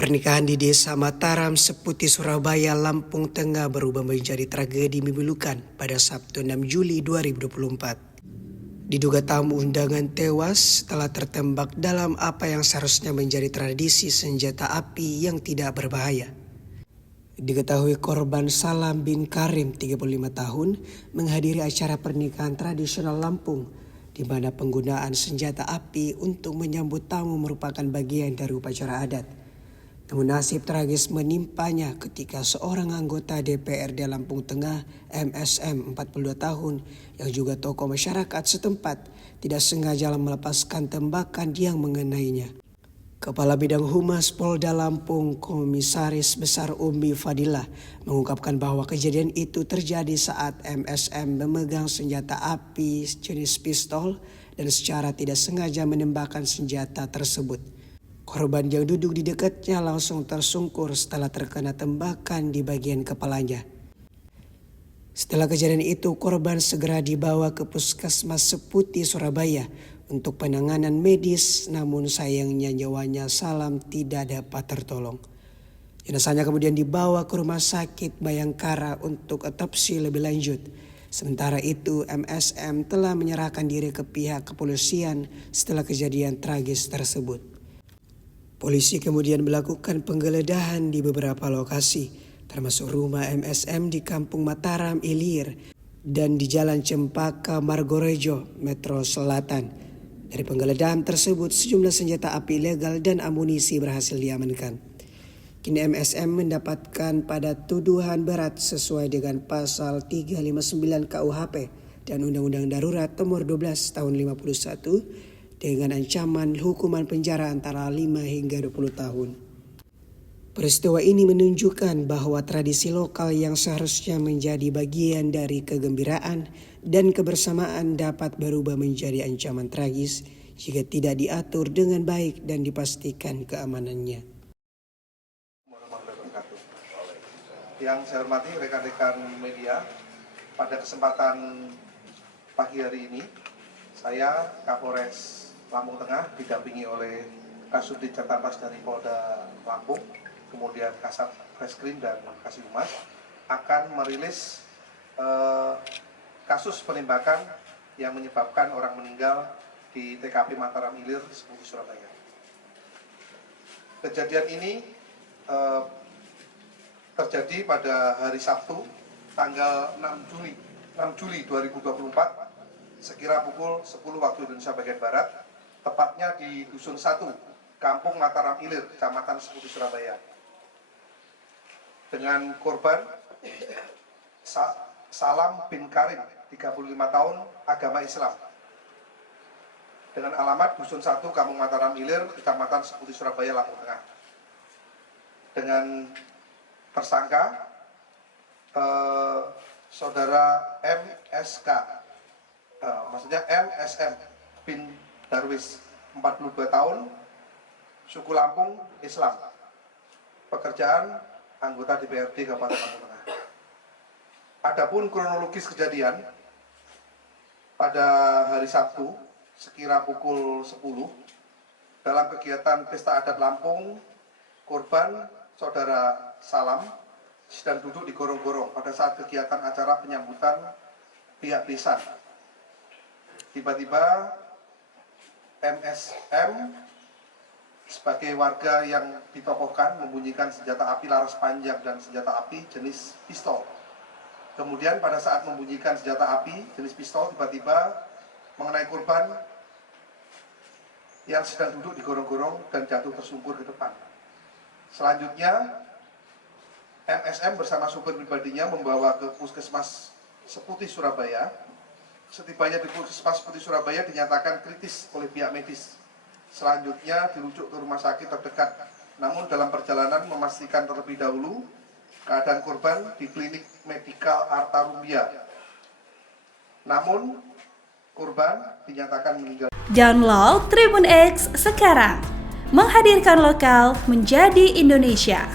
Pernikahan di Desa Mataram, Seputi, Surabaya, Lampung Tengah berubah menjadi tragedi memilukan pada Sabtu 6 Juli 2024. Diduga tamu undangan tewas setelah tertembak dalam apa yang seharusnya menjadi tradisi senjata api yang tidak berbahaya. Diketahui korban Salam bin Karim, 35 tahun, menghadiri acara pernikahan tradisional Lampung, di mana penggunaan senjata api untuk menyambut tamu merupakan bagian dari upacara adat. Namun nasib tragis menimpanya ketika seorang anggota DPRD Lampung Tengah, MSM 42 tahun, yang juga tokoh masyarakat setempat, tidak sengaja melepaskan tembakan yang mengenainya. Kepala Bidang Humas Polda Lampung, Komisaris Besar Umi Fadilah, mengungkapkan bahwa kejadian itu terjadi saat MSM memegang senjata api jenis pistol dan secara tidak sengaja menembakkan senjata tersebut. Korban yang duduk di dekatnya langsung tersungkur setelah terkena tembakan di bagian kepalanya. Setelah kejadian itu, korban segera dibawa ke Puskesmas Seputi, Surabaya untuk penanganan medis, namun sayangnya nyawanya Salam tidak dapat tertolong. Jenazahnya kemudian dibawa ke Rumah Sakit Bayangkara untuk otopsi lebih lanjut. Sementara itu, MSM telah menyerahkan diri ke pihak kepolisian setelah kejadian tragis tersebut. Polisi kemudian melakukan penggeledahan di beberapa lokasi, termasuk rumah MSM di Kampung Mataram, Ilir, dan di Jalan Cempaka, Margorejo, Metro Selatan. Dari penggeledahan tersebut, sejumlah senjata api ilegal dan amunisi berhasil diamankan. Kini MSM mendapatkan pada tuduhan berat sesuai dengan pasal 359 KUHP dan Undang-Undang Darurat Nomor 12 Tahun 51 dengan ancaman hukuman penjara antara 5 hingga 20 tahun. Peristiwa ini menunjukkan bahwa tradisi lokal yang seharusnya menjadi bagian dari kegembiraan dan kebersamaan dapat berubah menjadi ancaman tragis jika tidak diatur dengan baik dan dipastikan keamanannya. Yang saya hormati rekan-rekan media, pada kesempatan pagi hari ini, saya Kapolres Lampung Tengah didampingi oleh Kasubdit Jatmas dari Polda Lampung, kemudian Kasat Reskrim dan Kasih Humas akan merilis kasus penembakan yang menyebabkan orang meninggal di TKP Mataram Ilir, Seputi, Surabaya. Kejadian ini terjadi pada hari Sabtu, tanggal 6 Juli 2024, sekira pukul 10 waktu Indonesia bagian Barat, tepatnya di Dusun 1, Kampung Mataram Ilir, Kecamatan Seputi, Surabaya. Dengan korban Salam bin Karim, 35 tahun, agama Islam. Dengan alamat Dusun 1, Kampung Mataram Ilir, Kecamatan Seputi, Surabaya, Lampung Tengah. Dengan tersangka saudara MSK, maksudnya MSM bin Darwis, 42 tahun, suku Lampung, Islam. Pekerjaan anggota DPRD Kabupaten Lampung Tengah. Adapun kronologis kejadian, pada hari Sabtu, sekira pukul 10, dalam kegiatan Pesta Adat Lampung, korban saudara Salam sedang duduk di gorong-gorong pada saat kegiatan acara penyambutan pihak desa. Tiba-tiba MSM sebagai warga yang ditokohkan membunyikan senjata api laras panjang dan senjata api jenis pistol. Kemudian pada saat membunyikan senjata api jenis pistol, tiba-tiba mengenai korban yang sedang duduk di gorong-gorong dan jatuh tersungkur ke depan. Selanjutnya, MSM bersama supir pribadinya membawa ke Puskesmas Seputi, Surabaya. Setibanya di Puskesmas Seputi, Surabaya dinyatakan kritis oleh pihak medis. Selanjutnya dirujuk ke rumah sakit terdekat. Namun dalam perjalanan memastikan terlebih dahulu keadaan korban di Klinik Medikal Arta Rumbia. Namun korban dinyatakan meninggal. Download Tribun X sekarang, menghadirkan lokal menjadi Indonesia.